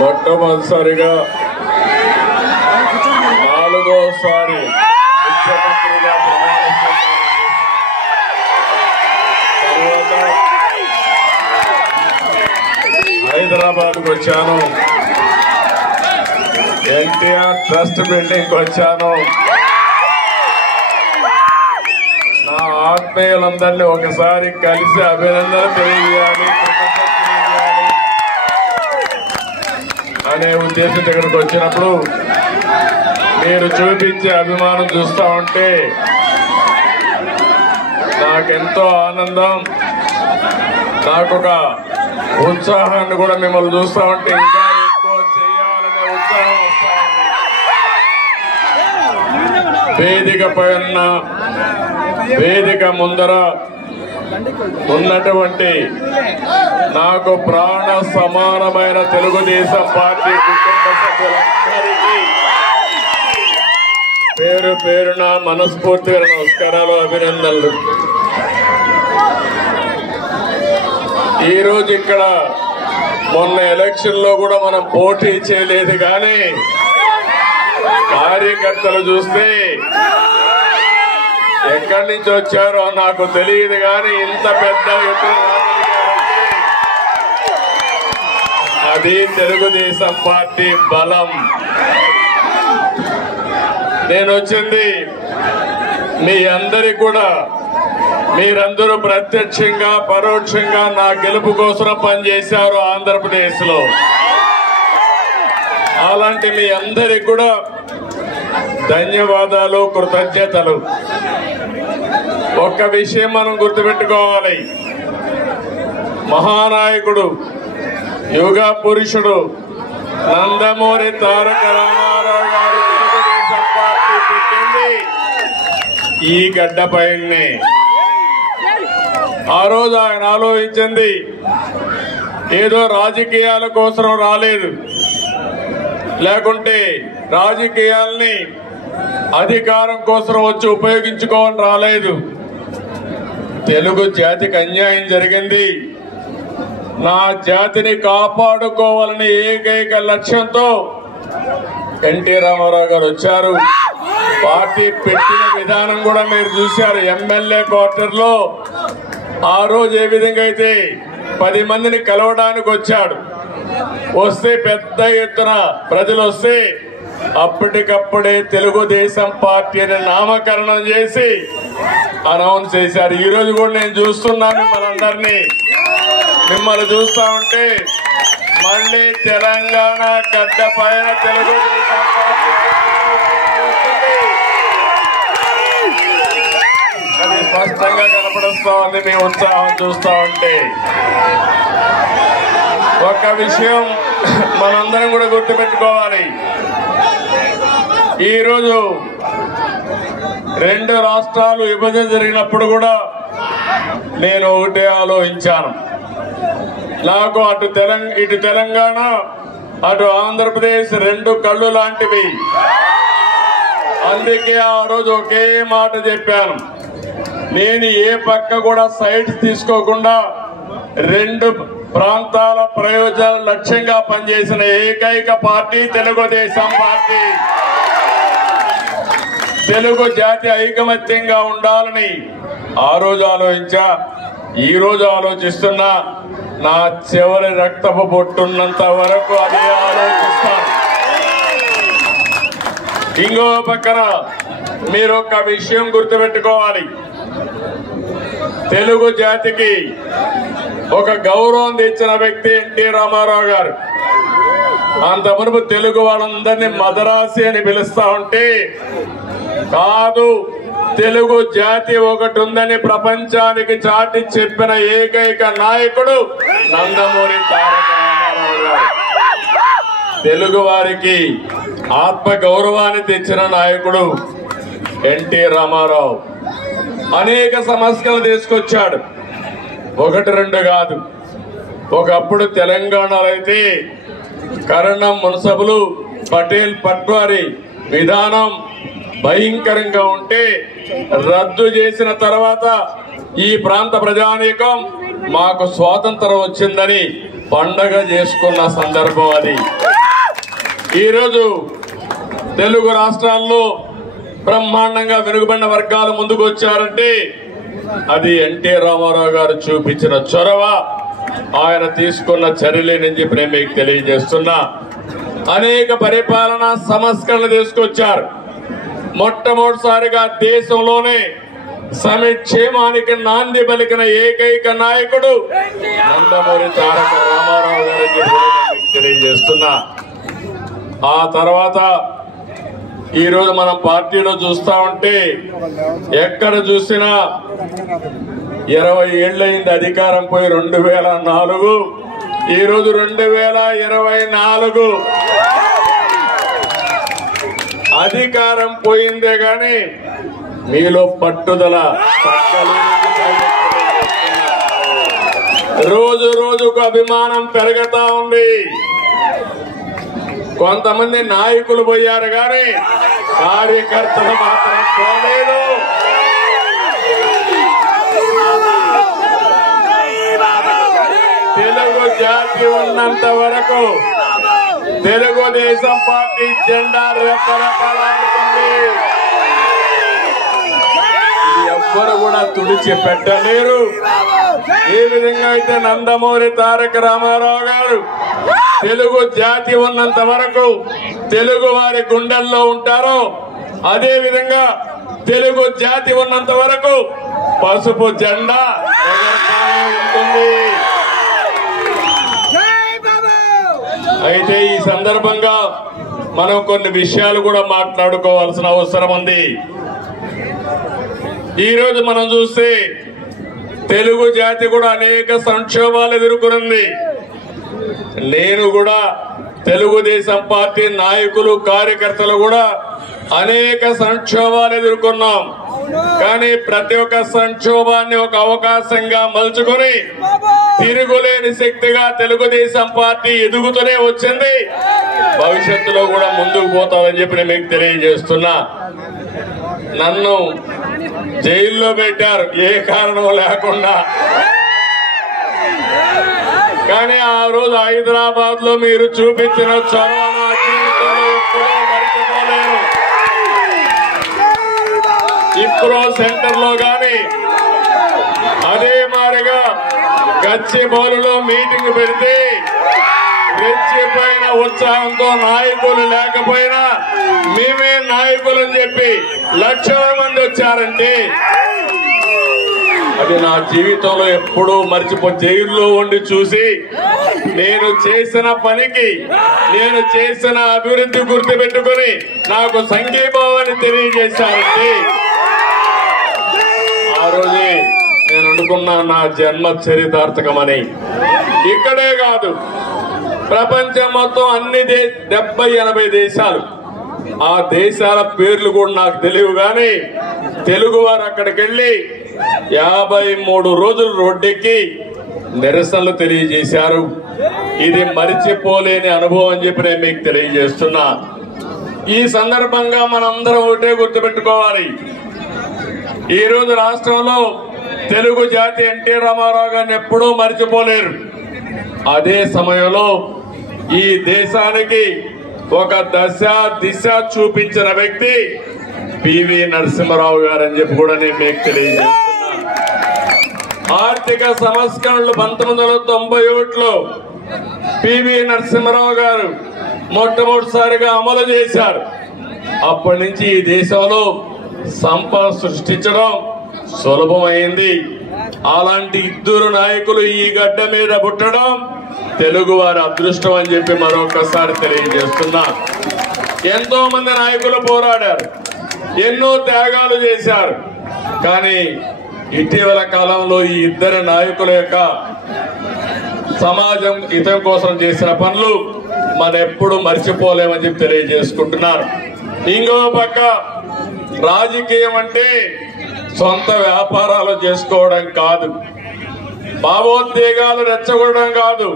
మొట్టమొదటిసారిగా నాలుగోసారి ముఖ్యమంత్రిగా తర్వాత హైదరాబాద్కు వచ్చాను. ఎన్టీఆర్ ట్రస్ట్ బిల్డింగ్కి వచ్చాను. నా ఆత్మీయులందరినీ ఒకసారి కలిసి అభినందన తెలియజేయాలి, అనే ఉద్దేశంతో ఇక్కడికి వచ్చినప్పుడు మీరు చూపించే అభిమానం చూస్తా ఉంటే నాకెంతో ఆనందం, నాకొక ఉత్సాహాన్ని కూడా మిమ్మల్ని చూస్తా ఉంటే ఇంకా ఎక్కువ చేయాలనే ఉత్సాహం వస్తా ఉంది. వేదిక పైన వేదిక ముందర ఉన్నటువంటి నాకు ప్రాణ సమానమైన తెలుగుదేశం పార్టీ కుటుంబ సభ్యులందరికీ పేరు పేరున మనస్ఫూర్తిగా నమస్కారాలు, అభినందనలు. ఈరోజు ఇక్కడ మొన్న ఎలక్షన్ లో కూడా మనం పోటీ చేయలేదు, కానీ కార్యకర్తలు చూస్తే ఎక్కడి నుంచి వచ్చారో నాకు తెలియదు, కానీ ఇంత పెద్ద ఎత్తున అది తెలుగుదేశం పార్టీ బలం. నేను వచ్చింది మీ అందరికీ కూడా, మీరందరూ ప్రత్యక్షంగా పరోక్షంగా నా గెలుపు కోసం పనిచేశారు ఆంధ్రప్రదేశ్ లో. అలాంటి మీ అందరికి కూడా ధన్యవాదాలు, కృతజ్ఞతలు. ఒక్క విషయం మనం గుర్తుపెట్టుకోవాలి, మహానాయకుడు యుగ పురుషుడు నందమూరి తారక రామారావు గారు తెలుగుదేశం పార్టీ పెట్టింది ఈ గడ్డపైనే. ఆ రోజు ఆయన ఆలోచించింది ఏదో రాజకీయాల కోసం రాలేదు, లేకుంటే రాజకీయాల్ని అధికారం కోసం వచ్చి ఉపయోగించుకోవని రాలేదు. తెలుగు జాతికి అన్యాయం జరిగింది, నా జాతిని కాపాడుకోవాలని ఏకైక లక్ష్యంతో ఎన్టీ రామారావు గారు వచ్చారు. పార్టీ పెట్టిన విధానం కూడా మీరు చూశారు. ఎమ్మెల్యే క్వార్టర్ లో ఆ రోజు ఏ విధంగా అయితే 10 మందిని కలవడానికి వచ్చాడు, వస్తే పెద్ద ఎత్తున ప్రజలు వస్తే అప్పటికప్పుడే తెలుగుదేశం పార్టీని నామకరణం చేసి అనౌన్స్ చేశారు. ఈ రోజు కూడా నేను చూస్తున్నాను మనందరినీ, మిమ్మల్ని చూస్తా ఉంటే మళ్ళీ తెలంగాణ గడ్డ పైన తెలుగుదేశం పార్టీ అది స్పష్టంగా కనపడుస్తా ఉంది. మీ ఉత్సాహం చూస్తా ఉంటే ఒక విషయం మనందరం కూడా గుర్తుపెట్టుకోవాలి, ఈరోజు 2 రాష్ట్రాలు విభజన జరిగినప్పుడు కూడా నేను ఒకటే ఆలోచించాను, నాకు ఇటు తెలంగాణ అటు ఆంధ్రప్రదేశ్ 2 కళ్ళు లాంటివి. అందుకే ఆ రోజు ఒకే మాట చెప్పాను, నేను ఏ పక్క కూడా సైడ్స్ తీసుకోకుండా 2 ప్రాంతాల ప్రయోజనాల లక్ష్యంగా పనిచేసిన ఏకైక పార్టీ తెలుగుదేశం పార్టీ. తెలుగు జాతి ఐకమత్యంగా ఉండాలని ఆ రోజు ఆలోచించా, ఈ రోజు ఆలోచిస్తున్నా, నా చివరి రక్తపు బొట్టున్నంత వరకు అదే ఆలోచిస్తాను. ఇంకో పక్కన మీరు ఒక విషయం గుర్తుపెట్టుకోవాలి, తెలుగు జాతికి ఒక గౌరవం తెచ్చిన వ్యక్తి ఎన్టీ రామారావు గారు. అంత మునుపు తెలుగు వాళ్ళందరినీ మదరాసి అని పిలుస్తా ఉంటే, కాదు తెలుగు జాతి ఒకటి ఉందని ప్రపంచానికి చాటి చెప్పిన ఏకైక నాయకుడు నందమూరి తారక రామారావు గారు. తెలుగు వారికి ఆత్మ గౌరవాన్ని తెచ్చిన నాయకుడు ఎన్టీ రామారావు. అనేక సమస్యలు తీసుకొచ్చాడు, 1-2 కాదు. ఒకప్పుడు తెలంగాణలో అయితే కరణం మున్సబులు పటేల్ పట్వారి విధానం భయంకరంగా ఉంటే రద్దు చేసిన తర్వాత ఈ ప్రాంత ప్రజానీకం మాకు స్వాతంత్రం వచ్చిందని పండగ చేసుకున్న సందర్భం అది. ఈరోజు తెలుగు రాష్ట్రాల్లో బ్రహ్మాండంగా వెనుకబడిన వర్గాలు ముందుకు వచ్చారంటే అది ఎన్టీ రామారావు గారు చూపించిన చొరవ, ఆయన తీసుకున్న చర్యలేనని చెప్పి నేను మీకు తెలియజేస్తున్నా. అనేక పరిపాలనా సంస్కరణలు తీసుకొచ్చారు. మొట్టమొదటిసారిగా దేశంలోనే సంక్షేమానికి నాంది పలికిన ఏకైక నాయకుడు నందమూరి తారక రామారావు గారు అని చెప్పి మీకు తెలియజేస్తున్నా. ఆ తర్వాత ఈరోజు మనం పార్టీలో చూస్తా ఉంటే ఎక్కడ చూసినా 20 ఏళ్లైంది అధికారం పోయి 2004, ఈరోజు 2024 అధికారం పోయిందే గాని మీలో పట్టుదల రోజు రోజుకు అభిమానం పెరుగుతా ఉంది. కొంతమంది నాయకులు పోయారు కానీ కార్యకర్తలు మాత్రం పోలేదు. తెలుగు జాతి ఉన్నంత వరకు తెలుగుదేశం పార్టీ జెండా రెపరెపలాడుతుంది. ఎవ్వరు కూడా తుడిచి పెట్టలేరు. ఏ విధంగా అయితే నందమూరి తారక రామారావు గారు తెలుగు జాతి ఉన్నంత వరకు తెలుగు వారి గుండెల్లో ఉంటారో, అదే విధంగా తెలుగు జాతి ఉన్నంత వరకు పసుపు జెండా ఎగరతానే ఉంటుంది. అయితే ఈ సందర్భంగా మనం కొన్ని విషయాలు కూడా మాట్లాడుకోవాల్సిన అవసరం ఉంది. ఈ రోజు మనం చూస్తే తెలుగు జాతి కూడా అనేక సంక్షోభాలు ఎదుర్కొంది. నేను కూడా తెలుగుదేశం పార్టీ నాయకులు కార్యకర్తలు కూడా అనేక సంక్షోభాలు ఎదుర్కొన్నాం. కానీ ప్రతి ఒక్క సంక్షోభాన్ని ఒక అవకాశంగా మలుచుకొని తిరుగులేని శక్తిగా తెలుగుదేశం పార్టీ ఎదుగుతూనే వచ్చింది. భవిష్యత్తులో కూడా ముందుకు పోతామని చెప్పి నేను మీకు తెలియజేస్తున్నా. నన్ను జైల్లో పెట్టారు ఏ కారణం లేకుండా. కానీ ఆ రోజు హైదరాబాద్ లో మీరు చూపించిన చొరవ నా జీవితంలో ఎప్పుడూ మర్చిపోలేను. ఇప్రో సెంటర్ లో గాని అదే మాదిరిగా గచ్చిబౌలిలో మీటింగ్ పెడితే రెచ్చిపోయిన ఉత్సాహంతో నాయకులు లేకపోయినా మేమే నాయకులని చెప్పి లక్షల మంది వచ్చారంటే అది నా జీవితంలో ఎప్పుడూ జైల్లో ఉండి చూసి నేను చేసిన పనికి, నేను చేసిన అభివృద్ధి గుర్తుపెట్టుకుని నాకు సంఘీభావాన్ని తెలియజేశారంటే ఆ రోజే నేను అనుకున్నా నా జన్మ చరితార్థకమని. ఇక్కడే కాదు, ప్రపంచం మొత్తం అన్ని 70-80 దేశాలు, ఆ దేశాల పేర్లు కూడా నాకు తెలియవు. కానీ తెలుగు వారు అక్కడికి వెళ్లి 53 రోజులు రోడ్డెక్కి నిరసనలు తెలియజేశారు. ఇది మరిచిపోలేని అనుభవం అని చెప్పి నేను మీకు తెలియజేస్తున్నా. ఈ సందర్భంగా మనందరం ఒకటే గుర్తుపెట్టుకోవాలి. ఈ రోజు రాష్ట్రంలో తెలుగు జాతి ఎన్టీ రామారావు గారిని ఎప్పుడూ మరిచిపోలేరు. అదే సమయంలో ఈ దేశానికి ఒక దిశ చూపించిన వ్యక్తి పివి నరసింహారావు గారు అని చెప్పి కూడా నేను మీకు తెలియజేస్తున్నా. ఆర్థిక సంస్కరణలు 1991లో పివి నరసింహారావు గారు మొట్టమొదటిసారిగా అమలు చేశారు. అప్పటి నుంచి ఈ దేశంలో సంపద సృష్టించడం సులభమైంది. అలాంటి ఇద్దరు నాయకులు ఈ గడ్డ మీద పుట్టడం తెలుగు వారి అదృష్టం అని చెప్పి మరొకసారి తెలియజేస్తున్నా. ఎంతో మంది నాయకులు పోరాడారు, ఎన్నో త్యాగాలు చేశారు. కానీ ఇటీవల కాలంలో ఈ ఇద్దరు నాయకుల యొక్క సమాజం హితం కోసం చేసిన పనులు మనం ఎప్పుడు మర్చిపోలేమని చెప్పి తెలియజేసుకుంటున్నారు. ఇంకో పక్క రాజకీయం అంటే సొంత వ్యాపారాలు చేసుకోవడం కాదు, భావోద్వేగాలు రెచ్చగొట్టడం కాదు,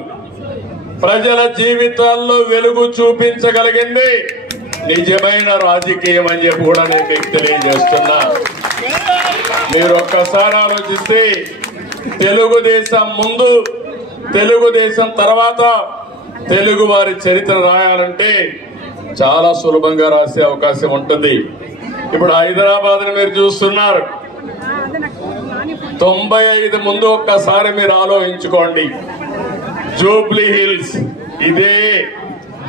ప్రజల జీవితాల్లో వెలుగు చూపించగలిగింది నిజమైన రాజకీయం అని చెప్పి కూడా నేను మీకు తెలియజేస్తున్నా. మీరు ఒక్కసారి ఆలోచిస్తే తెలుగుదేశం ముందు, తెలుగుదేశం తర్వాత తెలుగు వారి చరిత్ర రాయాలంటే చాలా సులభంగా రాసే అవకాశం ఉంటుంది. ఇప్పుడు హైదరాబాద్ ని మీరు చూస్తున్నారు. 95 ముందు ఒక్కసారి మీరు ఆలోచించుకోండి. జూబ్లీ హిల్స్ ఇదే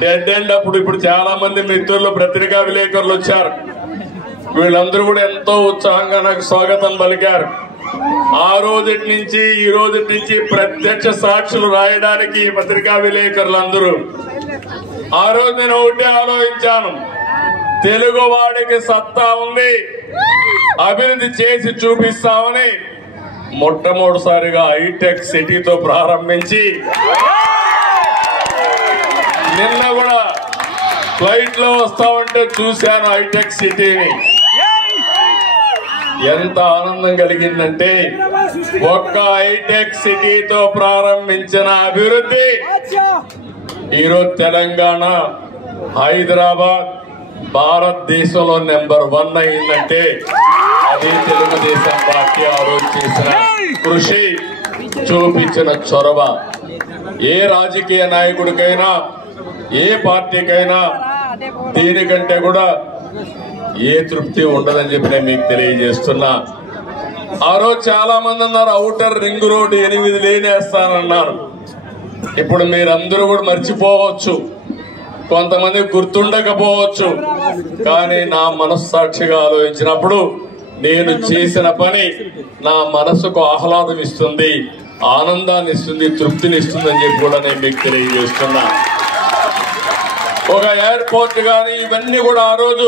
డెడ్ ఎండ్. అప్పుడు ఇప్పుడు చాలా మంది మిత్రులు పత్రికా విలేకరులు వచ్చారు. వీళ్ళందరూ కూడా ఎంతో ఉత్సాహంగా నాకు స్వాగతం పలికారు. ఆ రోజు నుంచి ఈ రోజు నుంచి ప్రత్యక్ష సాక్షులు రాయడానికి పత్రికా విలేకరులందరూ. ఆ రోజు నేను ఒకటే ఆలోచించాను, తెలుగు వాడికి సత్తా ఉంది, అభివృద్ధి చేసి చూపిస్తామని మొట్టమొదటిసారిగా హైటెక్ సిటీతో ప్రారంభించి నిన్న కూడా ఫ్లైట్ లో వస్తామంటే చూశాను హైటెక్ సిటీని. ఎంత ఆనందం కలిగిందంటే ఒక్క హైటెక్ సిటీతో ప్రారంభించిన అభివృద్ధి ఈరోజు తెలంగాణ, హైదరాబాద్ భారతదేశంలో నెంబర్ 1 అయిందంటే అది తెలుగుదేశం పార్టీ ఆ రోజు చేసిన కృషి, చూపించిన చొరవ. ఏ రాజకీయ నాయకుడికైనా ఏ పార్టీకైనా దీనికంటే కూడా ఏ తృప్తి ఉండదని చెప్పి నేను మీకు తెలియజేస్తున్నా. ఆ రోజు చాలా మంది అన్నారు ఔటర్ రింగ్ రోడ్ 8 లేనేస్తానన్నారు. ఇప్పుడు మీరందరూ కూడా మర్చిపోవచ్చు, కొంతమంది గుర్తుండకపోవచ్చు, కానీ నా మనస్సాక్షిగా ఆలోచించినప్పుడు నేను చేసిన పని నా మనసుకు ఆహ్లాదం ఇస్తుంది, ఆనందాన్ని ఇస్తుంది, తృప్తిని ఇస్తుంది అని చెప్పి కూడా నేను మీకు తెలియజేస్తున్నా. ఒక ఎయిర్పోర్ట్ కానీ ఇవన్నీ కూడా ఆ రోజు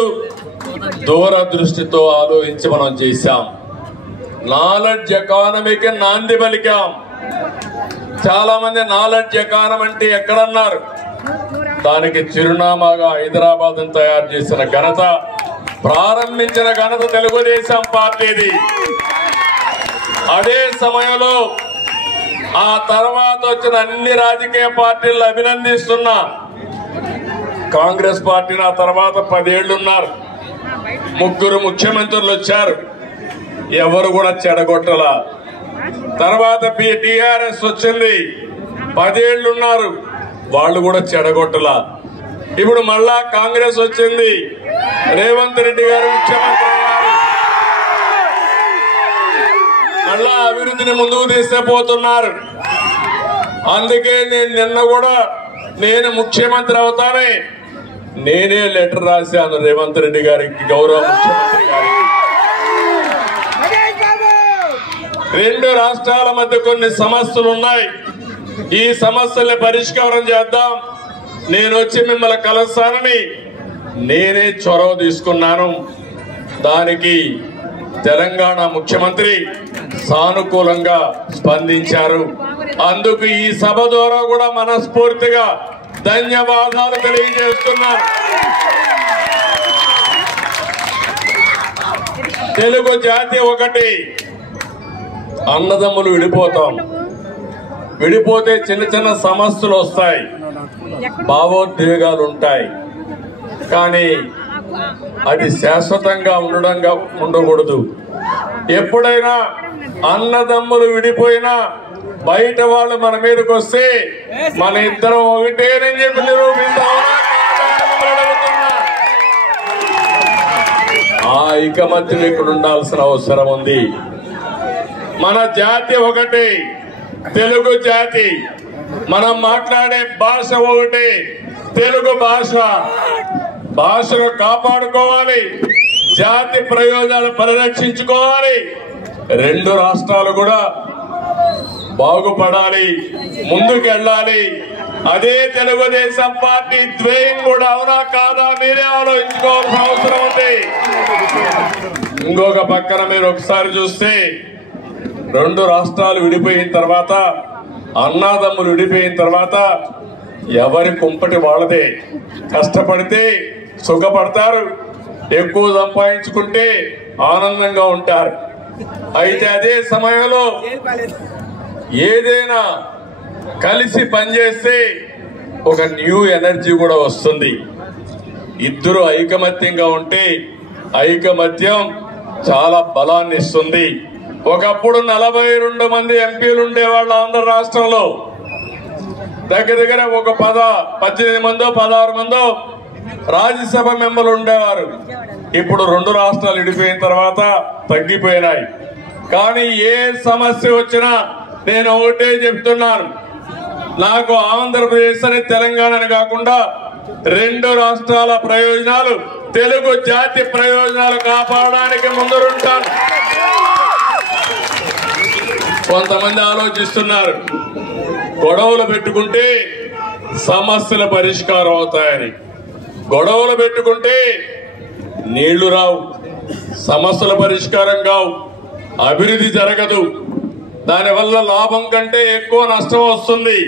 దూరదృష్టితో ఆలోచించి మనం చేశాం. నాలెడ్జ్ ఎకానమీకి నాంది పలికాం. చాలా మంది నాలెడ్జ్ ఎకానమీ అంటే ఎక్కడన్నారు, దానికి చిరునామాగా హైదరాబాద్ తయారు చేసిన ఘనత, ప్రారంభించిన ఘనత తెలుగుదేశం పార్టీది. అదే సమయంలో ఆ తర్వాత వచ్చిన అన్ని రాజకీయ పార్టీలను అభినందిస్తున్నా. కాంగ్రెస్ పార్టీని ఆ తర్వాత 10 ఏళ్లు ఉన్నారు, 3 ముఖ్యమంత్రులు వచ్చారు, ఎవరు కూడా చెడగొట్టలా. తర్వాత టీఆర్ఎస్ వచ్చింది, 10 ఏళ్లు ఉన్నారు, వాళ్ళు కూడా చెడగొట్టలా. ఇప్పుడు మళ్ళా కాంగ్రెస్ వచ్చింది, రేవంత్ రెడ్డి గారు ముఖ్యమంత్రి అయ్యారు, మళ్ళా అభివృద్ధిని ముందుకు తీసుకుపోతున్నారు. అందుకే నేను నిన్న కూడా నేను ముఖ్యమంత్రి అవుతానే నేనే లెటర్ రాశాను రేవంత్ రెడ్డి గారికి, గౌరవ ముఖ్యమంత్రి గారికి. 2 రాష్ట్రాల మధ్య కొన్ని సమస్యలు ఉన్నాయి, ఈ సమస్యల్ని పరిష్కారం చేద్దాం, నేను వచ్చి మిమ్మల్ని కలుస్తానని నేనే చొరవ తీసుకున్నాను. దానికి తెలంగాణ ముఖ్యమంత్రి సానుకూలంగా స్పందించారు. అందుకు ఈ సభ ద్వారా కూడా మనస్ఫూర్తిగా ధన్యవాదాలు తెలియజేస్తున్నాను. తెలుగు జాతి ఒకటి, అన్నదమ్ములు విడిపోతాం, విడిపోతే చిన్న చిన్న సమస్యలు వస్తాయి, భావోద్వేగాలు ఉంటాయి, కానీ అది శాశ్వతంగా ఉండకూడదు. ఎప్పుడైనా అన్నదమ్ములు విడిపోయినా బయట వాళ్ళు మన మీదకి వస్తే మన ఇద్దరం ఒకటేనని చెప్పి నిరూపిస్తామా? ఆ ఐకమత్యం ఇక్కడ ఉండాల్సిన అవసరం ఉంది. మన జాతి ఒకటి, తెలుగు జాతి, మనం మాట్లాడే భాష ఒకటి, తెలుగు భాష. భాషను కాపాడుకోవాలి, జాతి ప్రయోజనాలు పరిరక్షించుకోవాలి, 2 రాష్ట్రాలు కూడా బాగుపడాలి, ముందుకెళ్ళాలి. అదే తెలుగుదేశం పార్టీ ధ్యేయం కూడా. అవునా కాదా మీరే ఆలోచించుకోవాల్సిన అవసరం ఉంది. ఇంకొక పక్కన మీరు ఒకసారి చూస్తే 2 రాష్ట్రాలు విడిపోయిన తర్వాత, అన్నాదమ్ములు విడిపోయిన తర్వాత ఎవరి కుంపటి వాళ్ళదే. కష్టపడితే సుఖపడతారు, ఎక్కువ సంపాదించుకుంటే ఆనందంగా ఉంటారు. అయితే అదే సమయంలో ఏదైనా కలిసి పనిచేస్తే ఒక న్యూ ఎనర్జీ కూడా వస్తుంది. ఇద్దరు ఐకమత్యంగా ఉంటే ఐకమత్యం చాలా బలాన్ని ఇస్తుంది. ఒకప్పుడు 42 మంది ఎంపీలు ఉండేవాళ్ళు ఆంధ్ర రాష్ట్రంలో, దగ్గర ఒక 18 మందో 16 మందో రాజ్యసభ మెంబర్లు ఉండేవారు. ఇప్పుడు 2 రాష్ట్రాలు విడిపోయిన తర్వాత తగ్గిపోయినాయి. కానీ ఏ సమస్య వచ్చినా నేను ఒకటే చెప్తున్నాను, నాకు ఆంధ్రప్రదేశ్ అని తెలంగాణ అని కాకుండా 2 రాష్ట్రాల ప్రయోజనాలు, తెలుగు జాతి ప్రయోజనాలు కాపాడడానికి ముందరుంటాను. కొంతమంది ఆలోచిస్తున్నారు గొడవలు పెట్టుకుంటే సమస్యల పరిష్కారం అవుతాయని. గొడవలు పెట్టుకుంటే నీళ్లు రావు, సమస్యల పరిష్కారం కావు, అభివృద్ధి జరగదు, దానివల్ల లాభం కంటే ఎక్కువ నష్టం వస్తుంది.